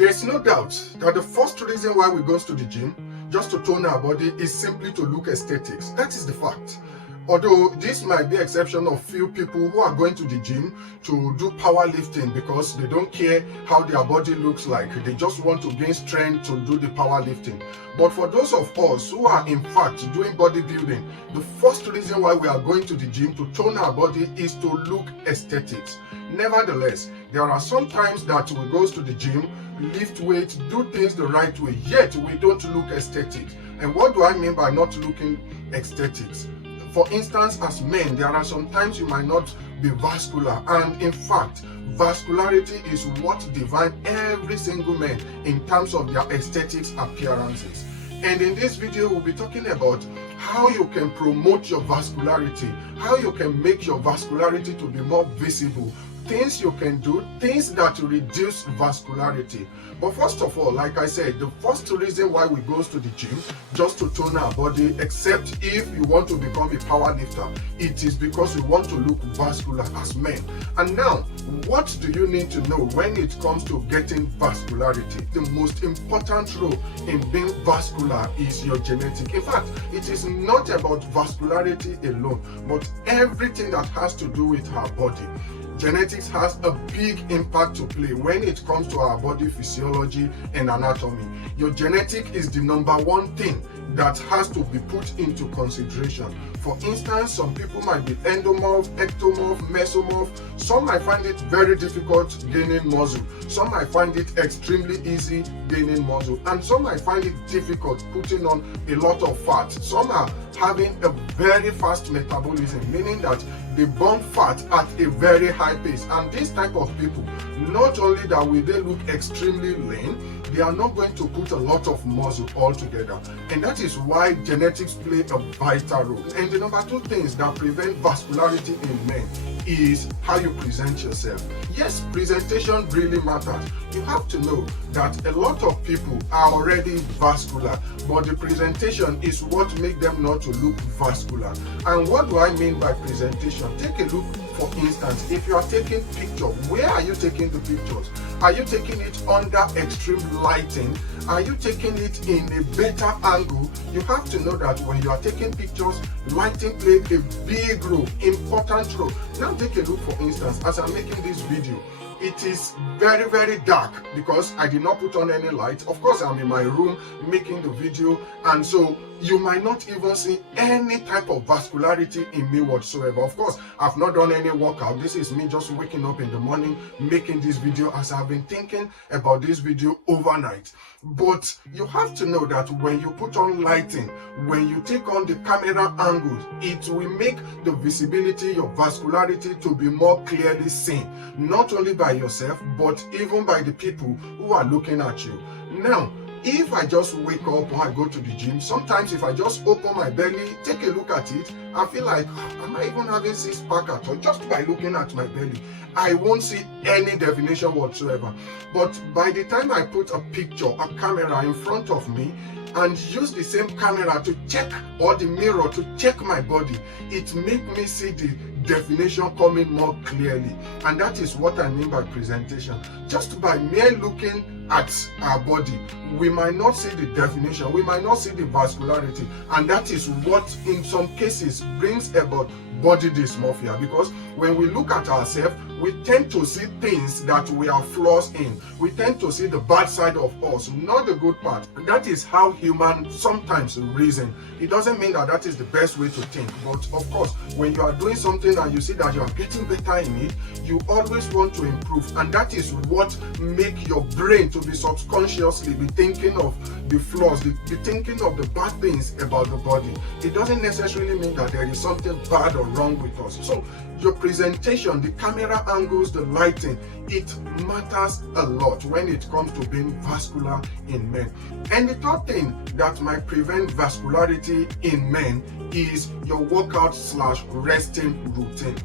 There's no doubt that the first reason why we go to the gym, just to tone our body, is simply to look aesthetics. That is the fact. Although this might be exception of few people who are going to the gym to do powerlifting because they don't care how their body looks like. They just want to gain strength to do the powerlifting. But for those of us who are in fact doing bodybuilding, the first reason why we are going to the gym to tone our body is to look aesthetics. Nevertheless, there are some times that we go to the gym, lift weights, do things the right way, yet we don't look aesthetics. And what do I mean by not looking aesthetics? For instance, as men, there are some times you might not be vascular, and in fact, vascularity is what defines every single man in terms of their aesthetics appearances. And in this video, we'll be talking about how you can promote your vascularity, how you can make your vascularity to be more visible, things you can do, things that reduce vascularity. But first of all, like I said, the first reason why we go to the gym, just to tone our body, except if you want to become a power lifter, it is because we want to look vascular as men. And now, what do you need to know when it comes to getting vascularity? The most important role in being vascular is your genetic. In fact, it is not about vascularity alone, but everything that has to do with our body. Genetics has a big impact to play when it comes to our body physiology and anatomy. Your genetic is the number one thing that has to be put into consideration. For instance, some people might be endomorph, ectomorph, mesomorph. Some might find it very difficult gaining muscle. Some might find it extremely easy gaining muscle. And some might find it difficult putting on a lot of fat. Some are having a very fast metabolism, meaning that they burn fat at a very high pace. And this type of people, not only that will they look extremely lean, they are not going to put a lot of muscle altogether. And that is why genetics play a vital role. And the number two things that prevent vascularity in men is how you present yourself. Yes, presentation really matters. You have to know that a lot of people are already vascular, but the presentation is what makes them not to look vascular. And what do I mean by presentation? Take a look, for instance, if you are taking pictures, where are you taking the pictures? Are you taking it under extreme lighting? Are you taking it in a better angle? You have to know that when you are taking pictures, lighting plays a big role, important role. Now take a look, for instance, as I'm making this video. It is very, very dark because I did not put on any light. Of course, I'm in my room making the video, and so you might not even see any type of vascularity in me whatsoever. Of course, I've not done any workout. This is me just waking up in the morning, making this video as I've been thinking about this video overnight. But you have to know that when you put on lighting, when you take on the camera angles, it will make the visibility, your vascularity to be more clearly seen, not only by yourself, but even by the people who are looking at you. Now, if I just wake up or I go to the gym, sometimes if I just open my belly, take a look at it, I feel like, am I even having six pack at all? Just by looking at my belly, I won't see any definition whatsoever. But by the time I put a picture, a camera in front of me, and use the same camera to check, or the mirror to check my body, it makes me see the definition coming more clearly. And that is what I mean by presentation. Just by mere looking at our body, we might not see the definition, we might not see the vascularity, and that is what in some cases brings about body dysmorphia. Because when we look at ourselves, we tend to see things that we are flaws in. We tend to see the bad side of us, not the good part. That is how humans sometimes reason. It doesn't mean that that is the best way to think, but of course, when you are doing something and you see that you are getting better in it, you always want to improve, and that is what makes your brain to be subconsciously be thinking of the flaws, be thinking of the bad things about the body. It doesn't necessarily mean that there is something bad or wrong with us. So your presentation, the camera angles, the lighting, it matters a lot when it comes to being vascular in men. And the third thing that might prevent vascularity in men is your workout / resting routine.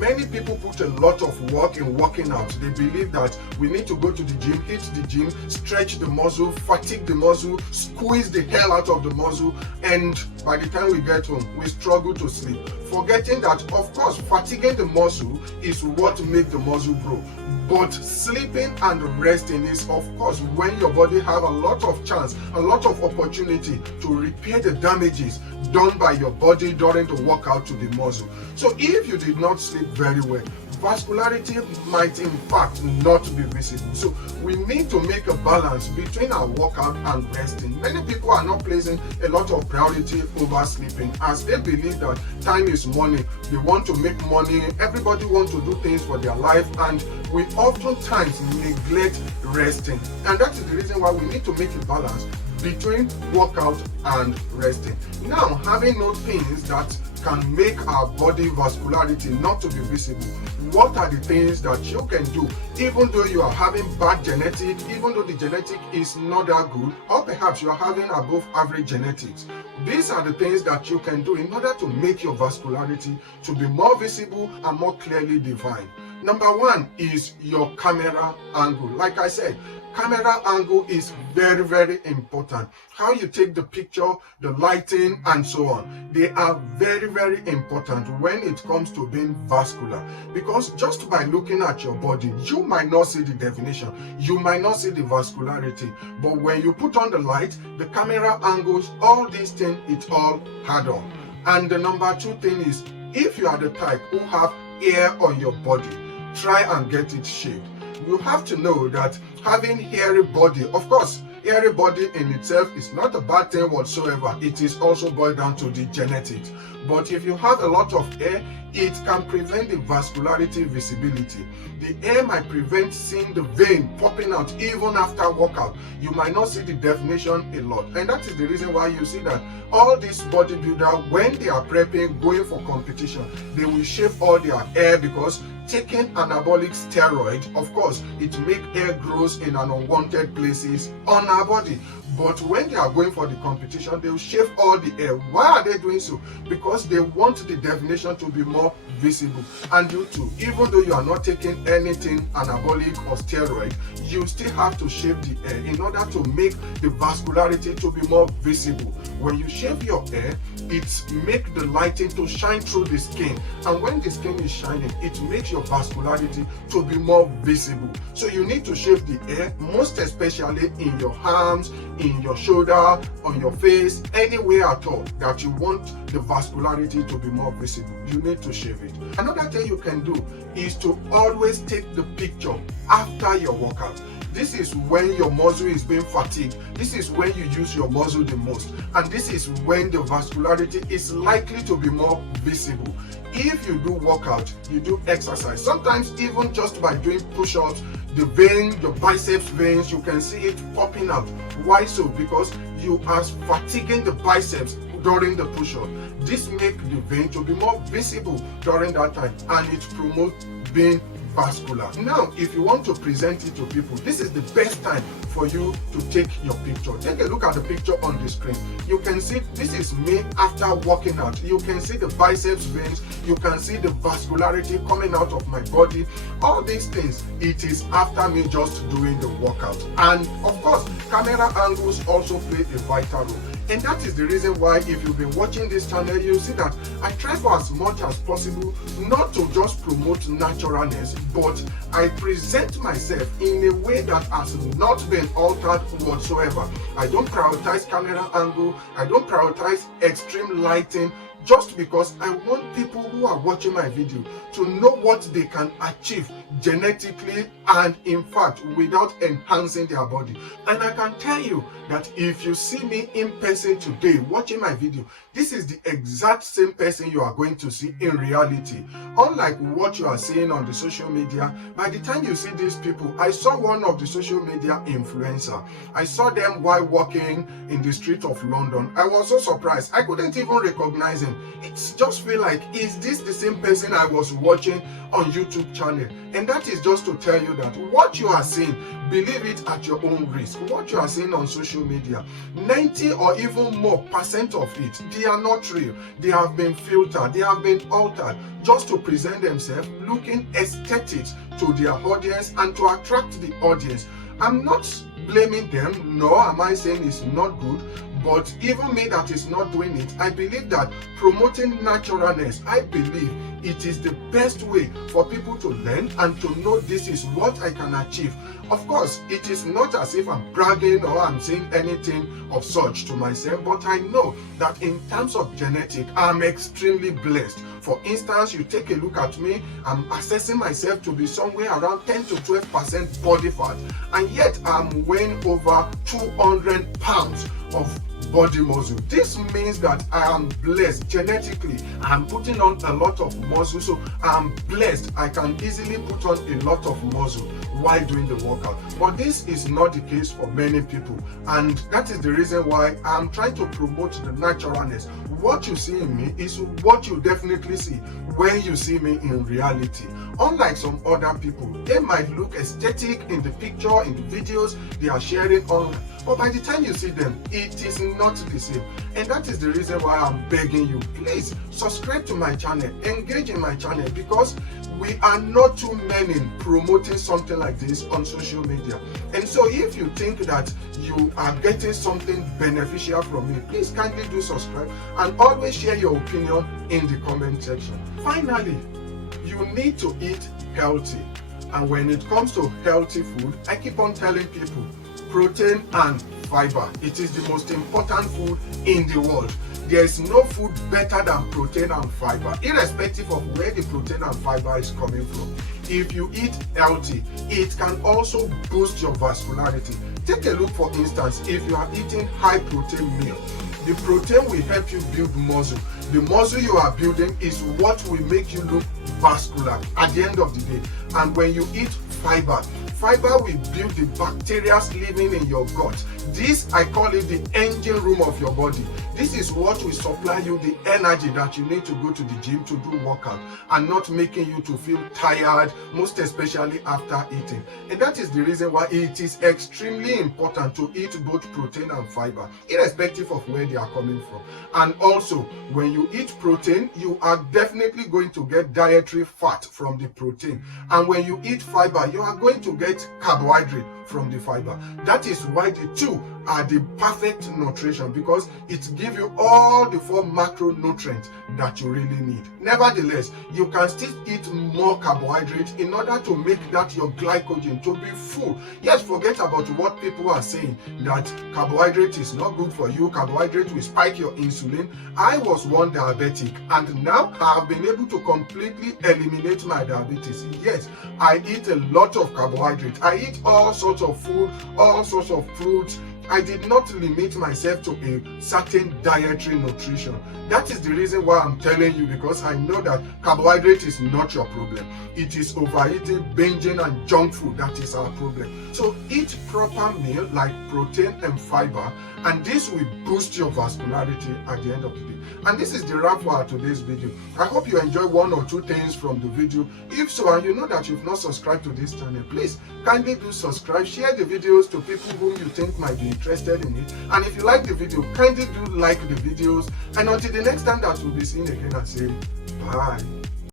Many people put a lot of work in working out. They believe that we need to go to the gym, hit the gym, stretch the muscle, fatigue the muscle, squeeze the hell out of the muscle, and by the time we get home, we struggle to sleep. Forgetting that, of course, fatiguing the muscle is what makes the muscle grow. But sleeping and resting is, of course, when your body have a lot of chance, a lot of opportunity to repair the damages done by your body during the workout to the muscle. So if you did not sleep very well, vascularity might in fact not be visible. So we need to make a balance between our workout and resting. Many people are not placing a lot of priority over sleeping, as they believe that time is money. They want to make money. Everybody wants to do things for their life, and we oftentimes neglect resting. And that is the reason why we need to make a balance between workout and resting. Now, having no things that can make our body vascularity not to be visible, what are the things that you can do, even though you are having bad genetic, even though the genetic is not that good, or perhaps you are having above average genetics? These are the things that you can do in order to make your vascularity to be more visible and more clearly defined. Number one is your camera angle. Like I said, camera angle is very, very important. How you take the picture, the lighting, and so on. They are very, very important when it comes to being vascular. Because just by looking at your body, you might not see the definition. You might not see the vascularity. But when you put on the light, the camera angles, all these things, it all add on. And the number two thing is, if you are the type who have hair on your body, try and get it shaved. You have to know that having hairy body, of course, hairy body in itself is not a bad thing whatsoever. It is also boiled down to the genetics. But if you have a lot of hair, it can prevent the vascularity visibility. The hair might prevent seeing the vein popping out even after workout. You might not see the definition a lot. And that is the reason why you see that all these bodybuilders, when they are prepping, going for competition, they will shave all their hair, because taking anabolic steroid, of course, it makes hair grows in an unwanted places on our body. But when they are going for the competition, they will shave all the hair. Why are they doing so? Because they want the definition to be more visible. And due to, even though you are not taking anything anabolic or steroid, you still have to shave the hair in order to make the vascularity to be more visible. When you shave your hair, it makes the lighting to shine through the skin, and when the skin is shining, it makes your vascularity to be more visible. So you need to shave the hair, most especially in your arms, in your shoulder, on your face, anywhere at all that you want the vascularity to be more visible. You need to shave it. Another thing you can do is to always take the picture after your workout. This is when your muscle is being fatigued. This is when you use your muscle the most. And this is when the vascularity is likely to be more visible. If you do workout, you do exercise, sometimes even just by doing push-ups, the vein, the biceps veins, you can see it popping out. Why so? Because you are fatiguing the biceps during the push-up. This makes the vein to be more visible during that time, and it promotes being vascular. Now, if you want to present it to people, this is the best time for you to take your picture. Take a look at the picture on the screen. You can see this is me after working out. You can see the biceps veins. You can see the vascularity coming out of my body. All these things, it is after me just doing the workout. And of course, camera angles also play a vital role. And that is the reason why, if you've been watching this channel, you see that I try for as much as possible not to just promote naturalness, but I present myself in a way that has not been altered whatsoever. I don't prioritize camera angle. I don't prioritize extreme lighting, just because I want people who are watching my video to know what they can achieve genetically and in fact without enhancing their body. And I can tell you that if you see me in person today watching my video, this is the exact same person you are going to see in reality. Unlike what you are seeing on the social media, by the time you see these people, I saw one of the social media influencer. I saw them while walking in the street of London. I was so surprised. I couldn't even recognize him. It just feel like, is this the same person I was watching on YouTube channel? And that is just to tell you that what you are seeing, believe it at your own risk. What you are seeing on social media, 90 or even more percent of it, they are not real. They have been filtered, they have been altered just to present themselves looking aesthetics to their audience and to attract the audience. I'm not blaming them, nor am I saying it's not good, but even me that is not doing it, I believe that promoting naturalness, I believe it is the best way for people to learn and to know this is what I can achieve. Of course, it is not as if I'm bragging or I'm saying anything of such to myself, but I know that in terms of genetic, I'm extremely blessed. For instance, you take a look at me, I'm assessing myself to be somewhere around 10 to 12% body fat, and yet I'm weighing over 200 pounds of body muscle. This means that I am blessed genetically. I'm putting on a lot of muscle, so I'm blessed. I can easily put on a lot of muscle while doing the workout. But this is not the case for many people, and that is the reason why I'm trying to promote the naturalness. What you see in me is what you definitely see when you see me in reality. Unlike some other people, they might look aesthetic in the picture, in the videos they are sharing online, but by the time you see them, it is not the same. And that is the reason why I'm begging you, please subscribe to my channel, engage in my channel, because we are not too many promoting something like this on social media. And so if you think that you are getting something beneficial from me, please kindly do subscribe and always share your opinion in the comment section. Finally, you need to eat healthy. And when it comes to healthy food, I keep on telling people, protein and fiber. It is the most important food in the world. There is no food better than protein and fiber, irrespective of where the protein and fiber is coming from. If you eat healthy, it can also boost your vascularity. Take a look, for instance, if you are eating high protein meal, the protein will help you build muscle. The muscle you are building is what will make you look vascular at the end of the day. And when you eat fiber, fiber will build the bacteria living in your gut. This, I call it the engine room of your body. This is what will supply you the energy that you need to go to the gym to do workout, and not making you to feel tired, most especially after eating. And that is the reason why it is extremely important to eat both protein and fiber, irrespective of where they are coming from. And also, when you eat protein, you are definitely going to get dietary fat from the protein. And when you eat fiber, you are going to get carbohydrate from the fiber. That is why the two are the perfect nutrition, because it gives you all the 4 macronutrients that you really need. Nevertheless, you can still eat more carbohydrates in order to make that your glycogen to be full. Yes, forget about what people are saying, that carbohydrate is not good for you, carbohydrate will spike your insulin. I was one diabetic, and now I have been able to completely eliminate my diabetes. Yes, I eat a lot of carbohydrate. I eat all sorts of food, all sorts of fruits. I did not limit myself to a certain dietary nutrition. That is the reason why I'm telling you, because I know that carbohydrate is not your problem. It is overeating, binging, and junk food that is our problem. So eat proper meal like protein and fiber, and this will boost your vascularity at the end of the day. And this is the wrap for today's video. I hope you enjoy 1 or 2 things from the video. If so, and you know that you've not subscribed to this channel, please kindly do subscribe. Share the videos to people whom you think might be interested in it. And if you like the video, kindly do like the videos. And until the next time that we'll be seeing again, I say bye.